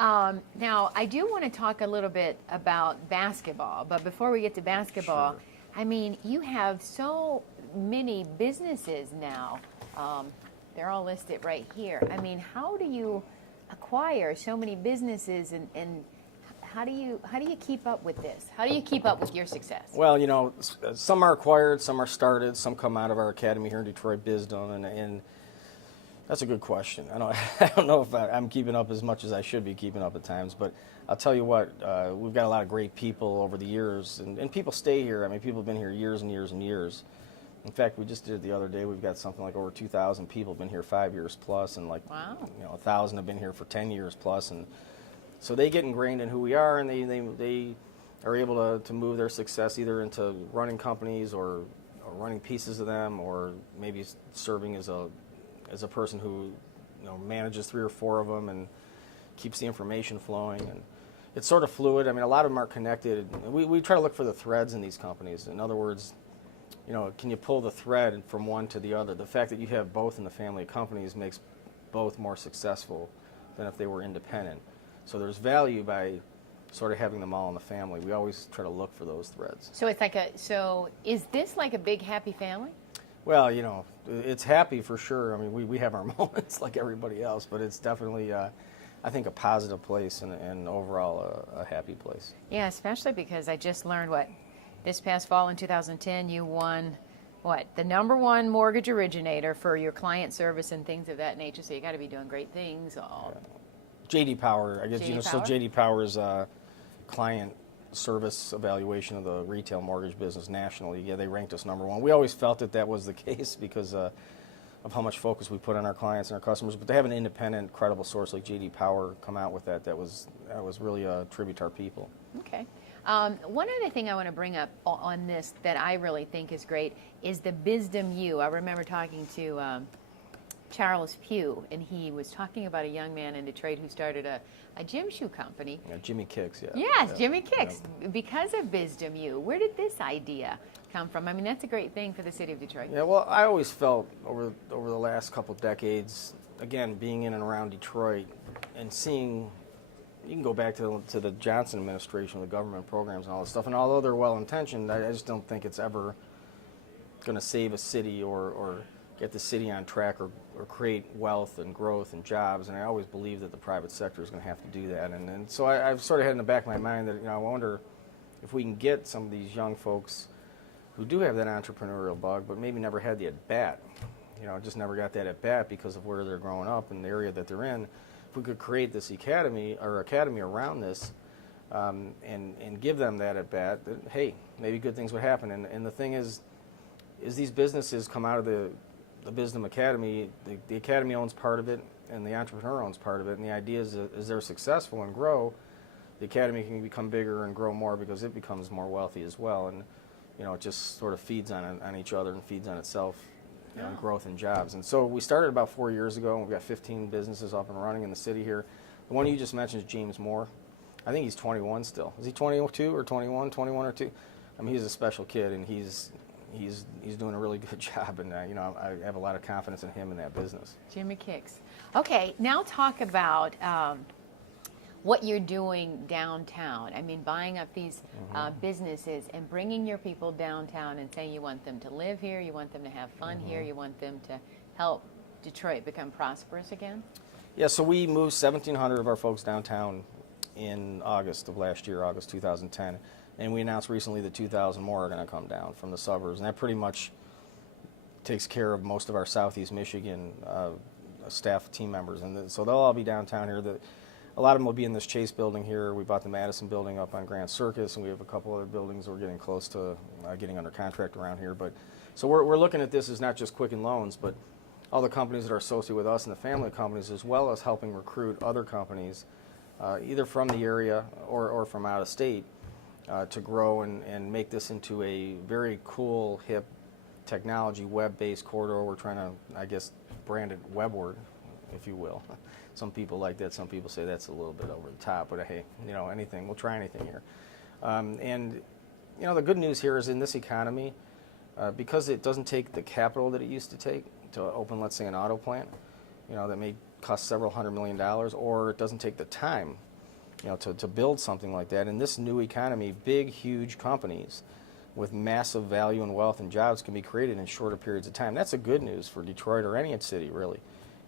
Now, I do want to talk a little bit about basketball, but before we get to basketball, Sure. I mean, you have so many businesses now. They're all listed right here. I mean, how do you acquire so many businesses, and how do you keep up with this? How do you keep up with your success? Well, you know, some are acquired, some are started, some come out of our academy here in Detroit, Bisdom, and that's a good question. I don't know if I'm keeping up as much as I should be keeping up at times, but I'll tell you what, we've got a lot of great people over the years, and people stay here. I mean, people have been here years and years and years. In fact, we just did it the other day. We've got something like over 2,000 people been here 5 years plus, and like, wow, 1,000 have been here for 10 years plus, and so they get ingrained in who we are, and they are able to move their success either into running companies or running pieces of them, or maybe serving as a person who manages 3 or 4 of them and keeps the information flowing. And it's sort of fluid. I mean, a lot of them are connected. We try to look for the threads in these companies. In other words, can you pull the thread from one to the other? The fact that you have both in the family of companies makes both more successful than if they were independent. So there's value by sort of having them all in the family. We always try to look for those threads. So it's like is this like a big happy family? Well, it's happy for sure. I mean, we have our moments like everybody else, but it's definitely, I think, a positive place and overall a happy place. Yeah, especially because I just learned this past fall in 2010, you won the #1 mortgage originator for your client service and things of that nature. So you got to be doing great things. J.D. Power, I guess, J.D. so Power? J.D. Power's client service evaluation of the retail mortgage business nationally. Yeah, they ranked us #1. We always felt that was the case because of how much focus we put on our clients and our customers. But to have an independent, credible source like J.D. Power come out with that was really a tribute to our people. Okay. One other thing I want to bring up on this that I really think is great is the Bisdom U. I remember talking to Charles Pugh, and he was talking about a young man in Detroit who started a gym shoe company. Yeah, Jimmy Kicks, yeah. Yes, yeah. Jimmy Kicks, because of Bisdom U. Where did this idea come from? I mean, that's a great thing for the city of Detroit. Yeah, well, I always felt over the last couple of decades, again, being in and around Detroit and seeing, you can go back to the Johnson administration, the government programs and all this stuff, and although they're well-intentioned, I just don't think it's ever going to save a city or get the city on track or create wealth and growth and jobs, and I always believe that the private sector is going to have to do that. And so I've sort of had in the back of my mind that, I wonder if we can get some of these young folks who do have that entrepreneurial bug, but maybe never had the at-bat, just never got that at-bat because of where they're growing up and the area that they're in. If we could create this academy around this and give them that at-bat, that, hey, maybe good things would happen. And the thing is these businesses come out of the Bisdom Academy. The academy owns part of it, and the entrepreneur owns part of it. And the idea is that as they're successful and grow, the academy can become bigger and grow more because it becomes more wealthy as well. And it just sort of feeds on each other and feeds on itself, growth and jobs. And so we started about 4 years ago, and we've got 15 businesses up and running in the city here. The one you just mentioned is James Moore. I think he's 21 still. Is he 22 or 21 or 2? I mean, he's a special kid, and he's doing a really good job, and I have a lot of confidence in him in that business. Jimmy Kicks. Okay, now talk about what you're doing downtown. I mean, buying up these businesses and bringing your people downtown and saying you want them to live here, you want them to have fun here, you want them to help Detroit become prosperous again? Yeah, so we moved 1,700 of our folks downtown in August of last year, August 2010. And we announced recently that 2,000 more are going to come down from the suburbs. And that pretty much takes care of most of our Southeast Michigan staff team members. And so they'll all be downtown here. A lot of them will be in this Chase building here. We bought the Madison building up on Grand Circus, and we have a couple other buildings we're getting close to getting under contract around here. But so we're looking at this as not just Quicken Loans, but all the companies that are associated with us and the family companies, as well as helping recruit other companies, either from the area or from out of state, to grow and make this into a very cool, hip, technology, web-based corridor. We're trying to, I guess, brand it webward, if you will. Some people like that. Some people say that's a little bit over the top. But hey, anything. We'll try anything here. And the good news here is in this economy, because it doesn't take the capital that it used to take to open, let's say, an auto plant, that may cost several $100 million, or it doesn't take the time to build something like that. In this new economy, big, huge companies with massive value and wealth and jobs can be created in shorter periods of time. That's a good news for Detroit or any city, really.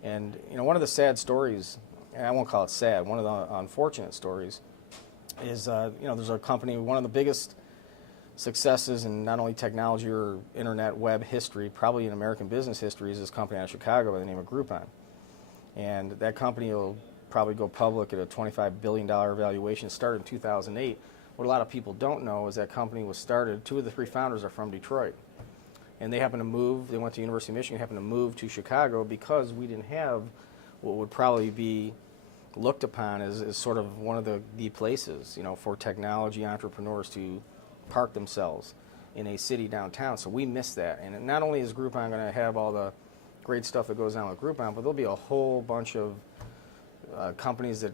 And one of the sad stories, and I won't call it sad, one of the unfortunate stories is, there's a company, one of the biggest successes in not only technology or internet web history, probably in American business history, is this company out of Chicago by the name of Groupon. And that company will probably go public at a $25 billion valuation. It started in 2008. What a lot of people don't know is that company was started, 2 of the 3 founders are from Detroit. And they happened to move, they went to University of Michigan, happened to move to Chicago because we didn't have what would probably be looked upon as sort of one of the places, for technology entrepreneurs to park themselves in a city downtown. So we missed that. And not only is Groupon going to have all the great stuff that goes on with Groupon, but there'll be a whole bunch of companies that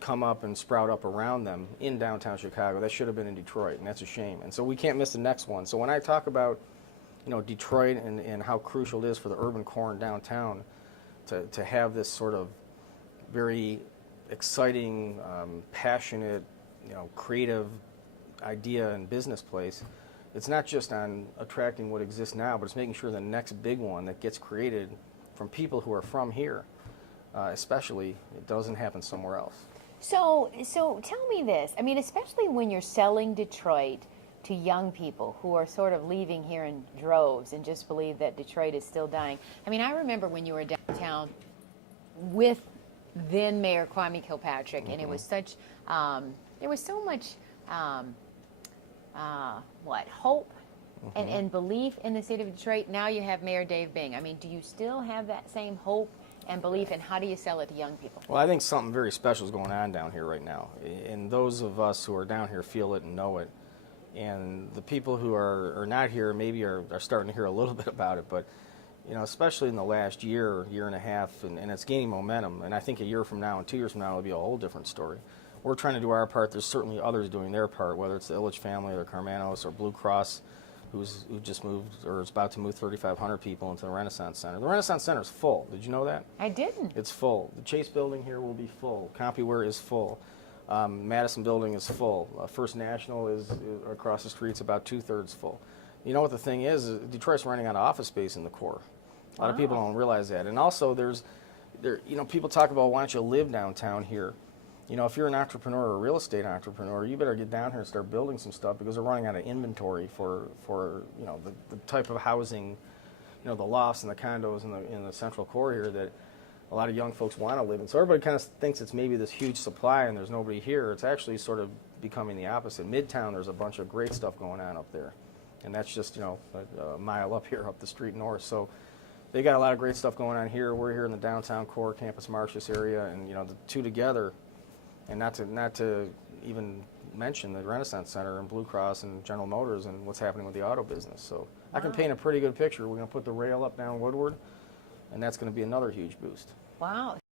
come up and sprout up around them in downtown Chicago. That should have been in Detroit, and that's a shame. And so we can't miss the next one. So when I talk about Detroit and how crucial it is for the urban core in downtown to have this sort of very exciting, passionate, creative idea and business place, it's not just on attracting what exists now, but it's making sure the next big one that gets created from people who are from here, especially, it doesn't happen somewhere else. So tell me this. I mean, especially when you're selling Detroit to young people who are sort of leaving here in droves and just believe that Detroit is still dying. I mean, I remember when you were downtown with then Mayor Kwame Kilpatrick, and it was such, there was so much, hope and belief in the city of Detroit. Now you have Mayor Dave Bing. I mean, do you still have that same hope and belief, and how do you sell it to young people? Well, I think something very special is going on down here right now, and those of us who are down here feel it and know it, and the people who are not here maybe are starting to hear a little bit about it, but especially in the last year and a half, and it's gaining momentum, and I think a year from now and 2 years from now it'll be a whole different story. We're trying to do our part. There's certainly others doing their part, whether it's the Illich family or Carmanos or Blue Cross, who just moved or is about to move 3,500 people into the Renaissance Center. The Renaissance Center is full. Did you know that? I didn't. It's full. The Chase building here will be full. CompuWare is full. Madison building is full. First National is across the street. It's about 2/3 full. You know what the thing is Detroit's running out of office space in the core. A lot of people don't realize that. And also people talk about, why don't you live downtown here? If you're an entrepreneur or a real estate entrepreneur, you better get down here and start building some stuff, because they're running out of inventory for the type of housing, the lofts and the condos in the central core here that a lot of young folks want to live in. So everybody kind of thinks it's maybe this huge supply and there's nobody here. It's actually sort of becoming the opposite. Midtown, there's a bunch of great stuff going on up there, and that's just a mile up here, up the street north. So they got a lot of great stuff going on here. We're here in the downtown core, Campus Martius area, and the two together. And not to even mention the Renaissance Center and Blue Cross and General Motors and what's happening with the auto business. So I can paint a pretty good picture. We're going to put the rail up down Woodward, and that's going to be another huge boost. Wow.